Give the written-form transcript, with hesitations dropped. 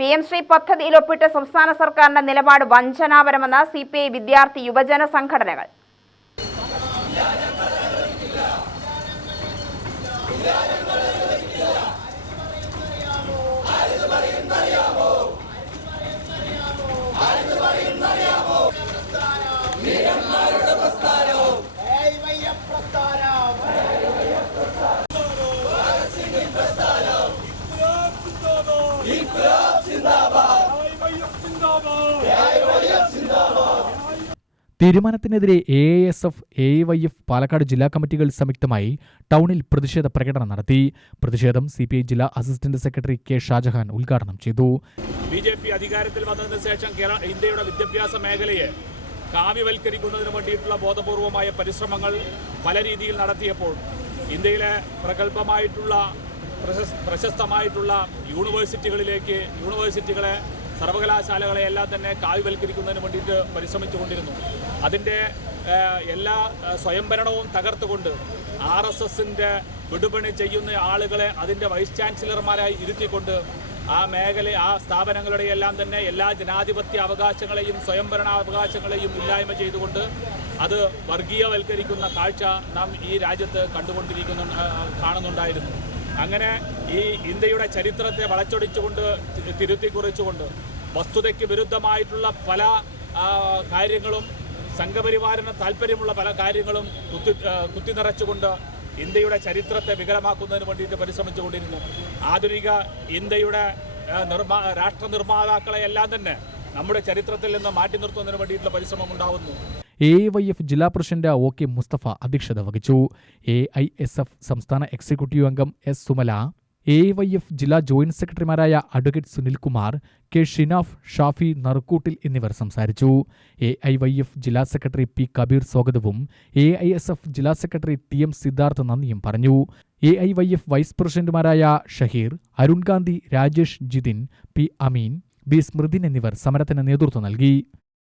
PM Shri പദ്ധതിയിൽ ഒപ്പിട്ട് സംസ്ഥാന സർക്കാരിന്റെ നിലപാട് വഞ്ചനാപരമെന്ന് CPI വിദ്യാർത്ഥി യുവജന സംഘടനകൾ. തീരുമാനത്തിനെതിരെ AISF, AIYF പാലക്കാട് ജില്ലാ കമ്മിറ്റികൾ സംയുക്തമായി ടൗണിൽ പ്രതിഷേധ പ്രകടനം നടത്തി. പ്രതിഷേധം CPI ജില്ലാ അസിസ്റ്റന്റ് സെക്രട്ടറി K. ഷാജഹാൻ ഉദ്ഘാടനം ചെയ്തു. BJP അധികാരത്തിൽ വന്നതിന് ശേഷം ഇന്ത്യയുടെ വിദ്യാഭ്യാസ മേഖലയെ കാവ്യവൽക്കരിക്കുന്നതിന് വേണ്ടിയിട്ടുള്ള ബോധപൂർവമായ പരിശ്രമങ്ങൾ പല രീതിയിൽ നടത്തിയപ്പോൾ ഇന്ത്യയിലെ പ്രഗത്ഭമായിട്ടുള്ള പ്രശസ്തമായിട്ടുള്ള യൂണിവേഴ്സിറ്റികളെ സർവകലാശാലകളെ എല്ലാം തന്നെ കാവ്യവൽക്കരിക്കുന്നതിന് വേണ്ടിയിട്ട് പരിശ്രമിച്ചുകൊണ്ടിരുന്നു. അതിൻ്റെ എല്ലാ സ്വയംഭരണവും തകർത്തുകൊണ്ട് RSSൻ്റെ വിടുപണി ചെയ്യുന്ന ആളുകളെ അതിൻ്റെ വൈസ് ചാൻസലർമാരായി ഇരുത്തിക്കൊണ്ട് ആ സ്ഥാപനങ്ങളുടെ എല്ലാം തന്നെ എല്ലാ ജനാധിപത്യ അവകാശങ്ങളെയും സ്വയംഭരണാവകാശങ്ങളെയും ഇല്ലായ്മ ചെയ്തുകൊണ്ട് അത് വർഗീയവൽക്കരിക്കുന്ന കാഴ്ച നാം ഈ രാജ്യത്ത് കാണുന്നുണ്ടായിരുന്നു. അങ്ങനെ ഈ ഇന്ത്യയുടെ ചരിത്രത്തെ വളച്ചൊടിച്ചുകൊണ്ട് തിരുത്തിക്കുറിച്ചുകൊണ്ട് വസ്തുതയ്ക്ക് വിരുദ്ധമായിട്ടുള്ള പല കാര്യങ്ങളും സംഘപരിവാറിന് താല്പര്യമുള്ള പല കാര്യങ്ങളും കുത്തിനിറച്ചുകൊണ്ട് ഇന്ത്യയുടെ ചരിത്രത്തെ വികലമാക്കുന്നതിന് വേണ്ടിയിട്ട് പരിശ്രമിച്ചുകൊണ്ടിരുന്നു. ആധുനിക ഇന്ത്യയുടെ രാഷ്ട്ര നിർമ്മാതാക്കളെയെല്ലാം തന്നെ നമ്മുടെ ചരിത്രത്തിൽ നിന്ന് മാറ്റി നിർത്തുന്നതിന് വേണ്ടിയിട്ടുള്ള പരിശ്രമം ഉണ്ടാവുന്നു. AIYF ജില്ലാ പ്രസിഡന്റ് OK മുസ്തഫ അധ്യക്ഷത വഹിച്ചു. AISF സംസ്ഥാന എക്സിക്യൂട്ടീവ് അംഗം S. സുമല, AIYF ജില്ലാ ജോയിന്റ് സെക്രട്ടറിമാരായ അഡ്വക്കേറ്റ് സുനിൽകുമാർ, K. ഷിനാഫ്, ഷാഫി നറുക്കൂട്ടിൽ എന്നിവർ സംസാരിച്ചു. AIYF ജില്ലാ സെക്രട്ടറി P. കബീർ സ്വാഗതവും AISF ജില്ലാ സെക്രട്ടറി TM സിദ്ധാർത്ഥ് നന്ദിയും പറഞ്ഞു. AIYF വൈസ് പ്രസിഡന്റുമാരായ ഷഹീർ, അരുൺ ഗാന്ധി, രാജേഷ്, ജിതിൻ, P. അമീൻ, B. സ്മൃതിൻ എന്നിവർ സമരത്തിന് നേതൃത്വം നൽകി.